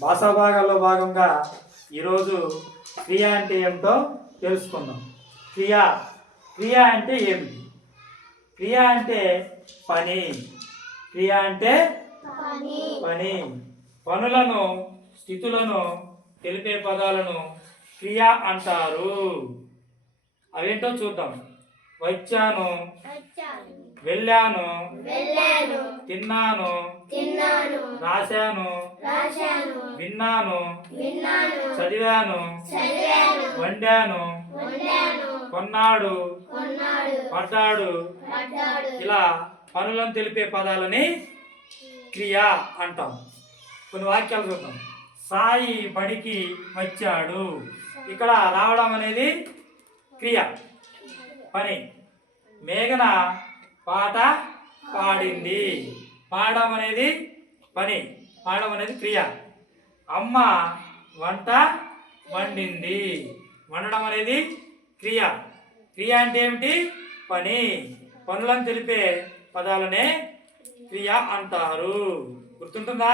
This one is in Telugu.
భాషా భాగాల్లో భాగంగా ఈరోజు క్రియ అంటే ఏమిటో తెలుసుకుందాం. క్రియ క్రియ అంటే ఏమిటి? క్రియ అంటే పని. క్రియ అంటే పని. పనులను, స్థితులను తెలిపే పదాలను క్రియ అంటారు. అవేంటో చూద్దాం. వచ్చాను, వెళ్ళాను, తిన్నాను, రాశాను, విన్నాను, చదివాను, వండాను, కొన్నాడు, పడ్డాడు, ఇలా పనులను తెలిపే పదాలని క్రియ అంటాం. కొన్ని వాక్యాలు చూద్దాం. సాయి బడికి వచ్చాడు. ఇక్కడ రావడం అనేది క్రియ, పని. మేఘన పాట పాడింది. పాడడం అనేది పని, పాడడం అనేది క్రియ. అమ్మ వంట వండింది. వండడం అనేది క్రియ. క్రియ అంటే ఏమిటి? పని. పనులను తెలిపే పదాలనే క్రియ అంటారు. గుర్తుంటుందా?